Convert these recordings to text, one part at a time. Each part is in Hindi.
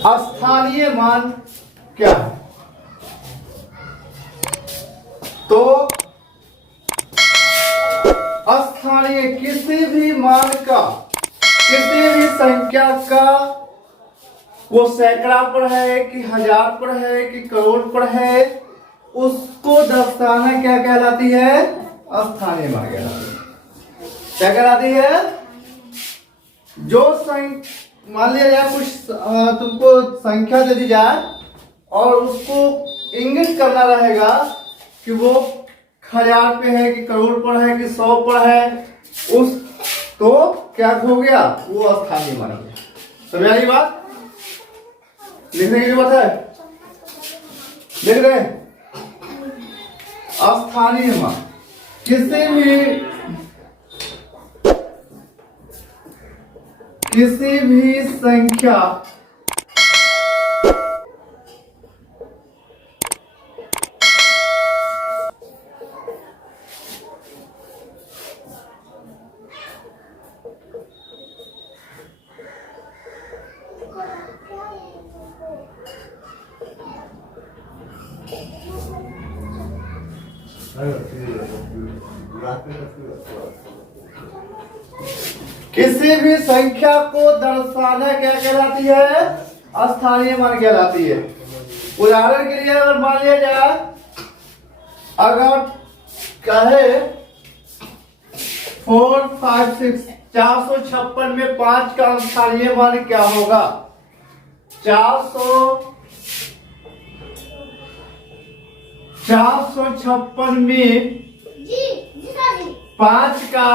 स्थानीय मान क्या है? तो स्थानीय किसी भी मान का, किसी भी संख्या का, वो सैकड़ा पर है कि हजार पर है कि करोड़ पर है, उसको दर्शाना क्या कहलाती है? स्थानीय मान कहलाती है। क्या कहलाती है? जो मान लिया जाए कुछ तुमको संख्या दे दी जाए और उसको इंगित करना रहेगा कि वो हजार पे है कि करोड़ पर है कि 100 पर है, उस तो क्या हो गया? वो स्थानीय मान हो गया। समझ आई बात? लिखने की बात है, देख रहे हैं? स्थानीय मान किसी भी संख्या किसी भी संख्या को दर्शाना क्या कहलाती है? स्थानीय मान कहलाती है। उदाहरण के लिए अगर मान लिया जाए, अगर कहे 4, 5, 6 456 में 5 का स्थानीय मान क्या होगा? 456 में 5 का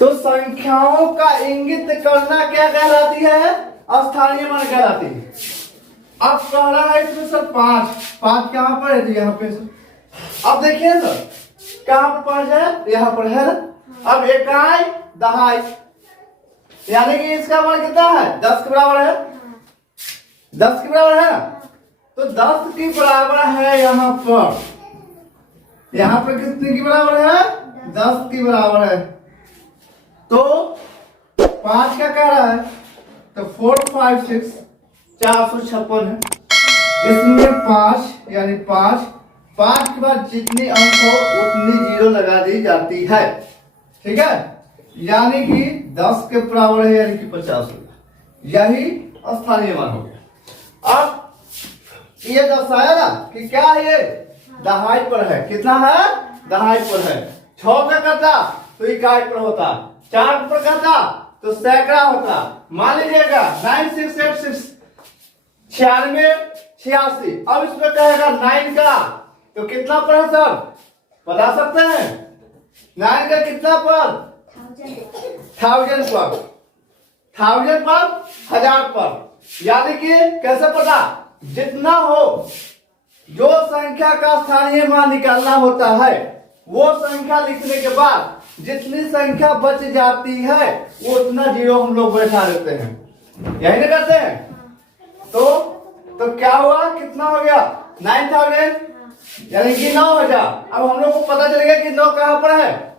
तो संख्याओं का इंगित करना क्या कहलाती है? स्थानीय मान कहलाती है। अब कह रहा है इसमें सर 5 कहां पर है? यहाँ पे सर। अब देखिए सर, कहां पर 5 है? यहाँ पर है ना। अब इकाई दहाई, यानी कि इसका मान कितना है? 10 के बराबर है। 10 के बराबर है, तो 10 के बराबर है यहाँ पर। यहाँ पर कितने की बराबर है? 10 की बराबर है। तो 5 का कह रहा है, तो 4, 5, 6 456 है। इसमें 5 यानी 5 के बाद जितनी अंक हो उतनी जीरो लगा दी जाती है। ठीक है, यानी कि 10 के बराबर है, यानी कि 50 होगा। यही स्थानीय मान हो गया। अब ये दर्शाया ना कि क्या है? ये दहाई पर है। कितना है? दहाई पर है। 6 का करता तो इकाई पर होता, 4 पर करता तो सैकड़ा होता। मान लीजिएगा 9686 9686। अब इसमें कहेगा 9 का तो कितना पर है सर? बता सकते हैं? 9 का कितना पर? 1000 पर। 1000 पर, 1000 पर। यानी कि कैसे पता? जितना हो, जो संख्या का स्थानीय मान निकालना होता है, वो संख्या लिखने के बाद जितनी संख्या बच जाती है वो उतना जीरो हम लोग बैठा देते हैं। यही ना करते हैं? तो क्या हुआ? कितना हो गया? 9000, यानी कि 9000। अब हम लोग को पता चल गया कि 9 कहां पर है?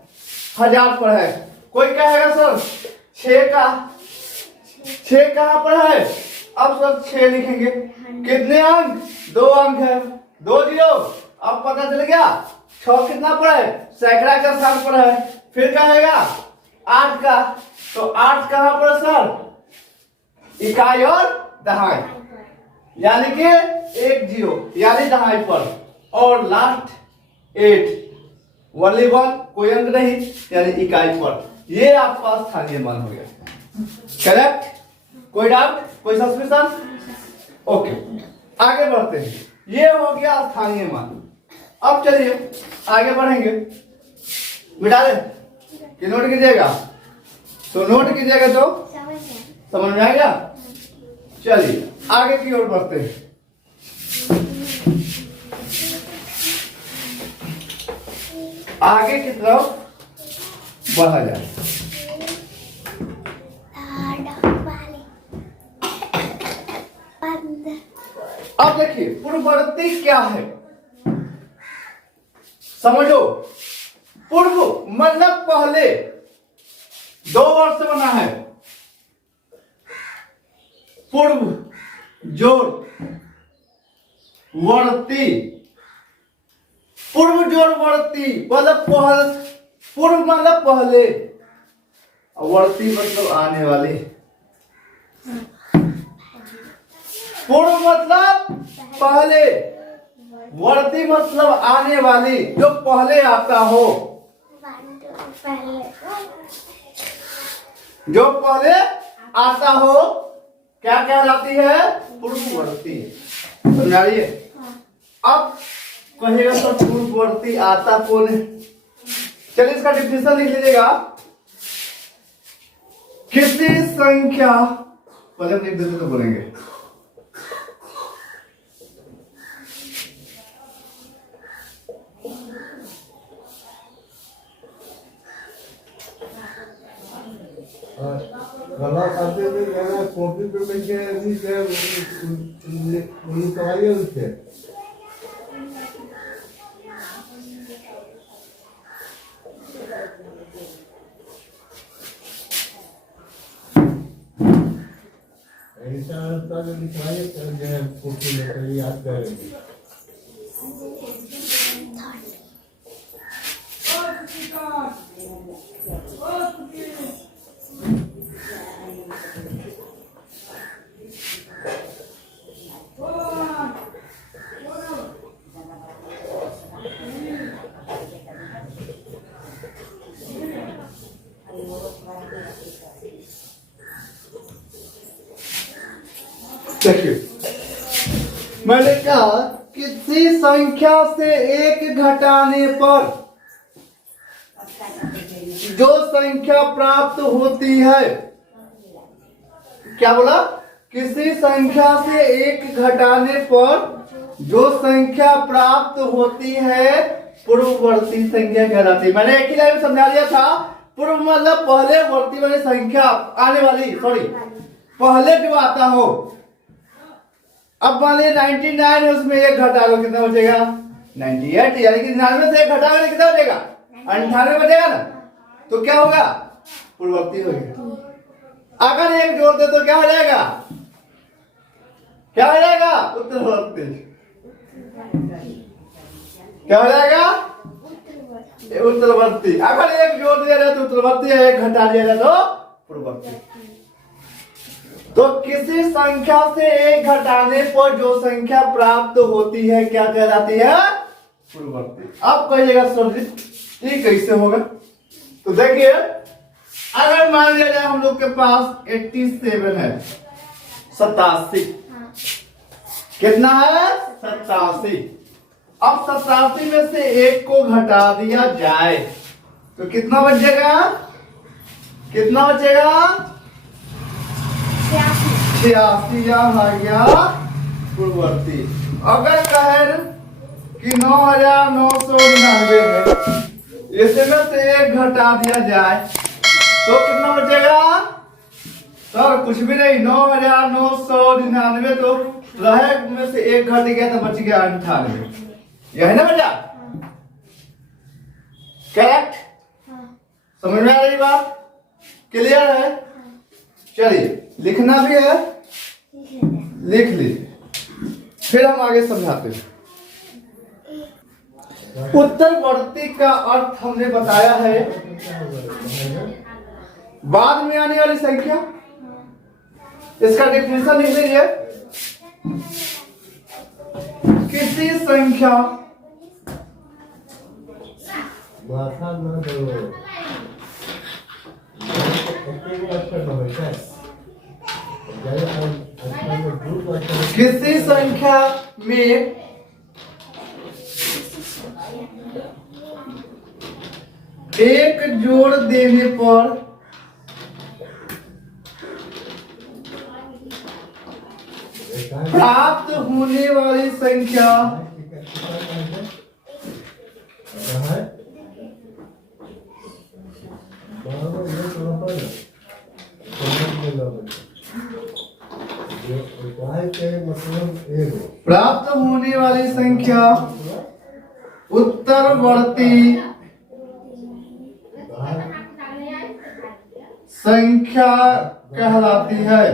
1000 पर है। कोई कहेगा सर 6 कहां पर है? अब सर 6 लिखेंगे। कितने अंक? 2 अंक है, 2 जीरो। अब पता चल गया 6 कितना पर है? सैकड़ा का स्थान पर है। फिर कहेगा 8 का, तो 8 कहां पर सर? इकाई और दहाई, यानी कि 1 जीरो, यानी दहाई पर। और लास्ट 8 ओनली 1, कोई अंक नहीं, यानी इकाई पर। ये आपका स्थानीय मान हो गया। करेक्ट? कोई डाउट, कोई सस्पेंशन? ओके, आगे बढ़ते हैं। ये हो गया स्थानीय मान। अब चलिए आगे बढ़ेंगे। मिटा दे कि नोट कीजिएगा? तो नोट कीजिएगा तो समझ में आएगा। चलिए आगे की ओर बढ़ते हैं। आगे की तरफ बढ़ा जाए। अब देखिए पूर्ववर्ती क्या है? समझो, पूर्व मतलब पहले, 2 वर्ड से बना है। पूर्व जोड़ वर्ती, पूर्व जोड़ वर्ती मतलब पूर्व मतलब पहले, वर्ती मतलब आने वाली। पूर्व मतलब पहले, वर्ती मतलब आने वाली, जो पहले आता हो, जो पहले आता हो क्या कहलाती है? पूर्ववर्ती। समझ रही है? अब कहेगा तो पूर्ववर्ती आता कौन है? चलिए इसका डिफिनेशन लिख लीजिएगा। किसी संख्या, पहले हम लिख देते तो बोलेंगे। गला खाते में गला कॉपी पे लिख के ऐसी से उन सवाल उससे ऐसा होता है लिखवाइए तो जो कॉपी लेकर याद करेंगे। देखिए, मैंने कहा किसी संख्या से एक घटाने पर जो संख्या प्राप्त होती है, क्या बोला? किसी संख्या से एक घटाने पर जो संख्या प्राप्त होती है पूर्ववर्ती संख्या कहलाती है। मैंने एक ही लाइन में समझा दिया था। पूर्व मतलब पहले, वर्ती वाली संख्या आने वाली, सॉरी पहले जो आता हो। अब मान लीजिए 99 है, उसमें एक घटा लो, कितना बचेगा? 98, यानी कि 99 से एक घटाओगे कितना बचेगा? 98 बचेगा ना। तो क्या होगा? पूर्ववर्ती हो गया। अगर एक जोड़ दे तो क्या हो जाएगा? क्या हो जाएगा? उत्तरवर्ती। क्या हो जाएगा? उत्तरवर्ती। अगर एक जोड़ दिया जाए तो उत्तरवर्ती है, एक घटा दिया जाए तो पूर्ववर्ती। तो किसी संख्या से एक घटाने पर जो संख्या प्राप्त होती है क्या कहलाती है? पूर्ववर्ती। अब कहिएगा सर ये कैसे होगा? तो देखिए, अगर मान लिया जाए हम लोग के पास 87 है, 87, कितना है? 87। अब 87 में से एक को घटा दिया जाए तो कितना बचेगा? कितना बचेगा? 86 आ गया पूर्ववर्ती। अगर कहें कि 9999 है, इसमें से एक घटा दिया जाए तो कितना बचेगा? सर कुछ भी नहीं, 9999, तो रहे में से एक घट गया तो बच गया 98। यह है ना बच्चा? करेक्ट? समझ में आ रही बात? क्लियर है? चलिए लिखना भी है, लिख लीजिए, फिर हम आगे समझाते हैं। उत्तरवर्ती का अर्थ हमने बताया है बाद में आने वाली संख्या। इसका डेफिनेशन लिख लीजिए। किसी संख्या किसी संख्या में एक जोड़ देने पर प्राप्त होने वाली संख्या प्राप्त होने वाली संख्या उत्तरवर्ती संख्या कहलाती है।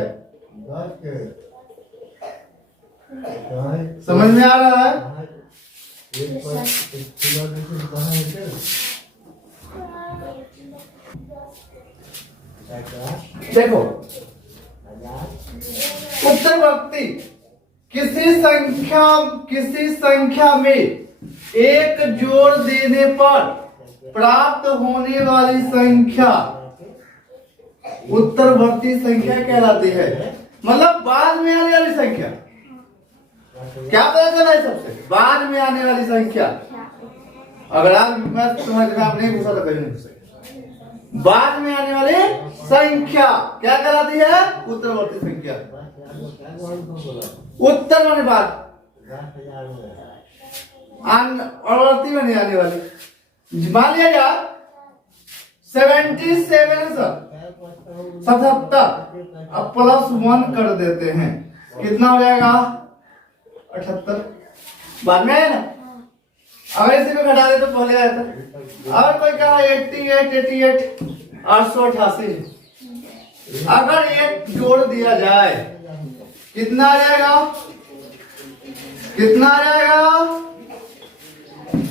समझ में आ रहा है? देखो, उत्तरवर्ती किसी संख्या में एक जोड़ देने पर प्राप्त होने वाली संख्या उत्तरवर्ती संख्या कहलाती है। मतलब बाद में आने वाली संख्या। क्या पता चला है? सबसे बाद में आने वाली संख्या। अगर आप मैं तुम्हारे दिमाग नहीं घुसा तो कहीं नहीं घुसेगा। बाद में आने वाली संख्या क्या कहलाती है? उत्तरवर्ती संख्या। उत्तर माने बाद, अनुवर्ती में नहीं आने वाली। मान लिया जाए 77 77 अब +1 कर देते हैं, कितना हो जाएगा? 78। बाद में आया ना। अगर इसी में घटा दे तो पहले आया था। और कोई कहा 88 888। अगर एक जोड़ दिया जाए कितना आ जाएगा? कितना आ जाएगा?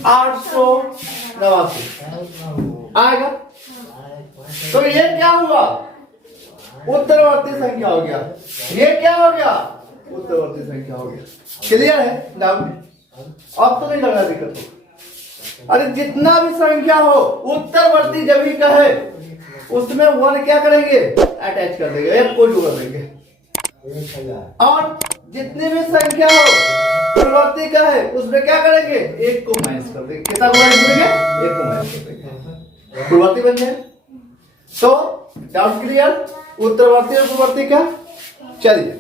889 आएगा। तो ये क्या हुआ? उत्तरवर्ती संख्या हो गया। ये क्या हो गया? उत्तरवर्ती संख्या हो गया। क्लियर है? डाउट अब तो नहीं लग रहा दिक्कत हो। अरे जितना भी संख्या हो उत्तरवर्ती जब भी कहे उसमें 1 क्या करेंगे? अटैच कर देंगे, एक को जोड़ देंगे। और जितनी भी संख्या हो उत्तरवर्ती कहे उसमें क्या करेंगे? एक को माइनस कर देंगे। कितना को माइनस करेंगे? एक को माइनस कर देंगे। उत्तरवर्ती बन जाए। तो डाउट क्लियर? उत्तरवर्ती और पूर्ववर्ती का। चलिए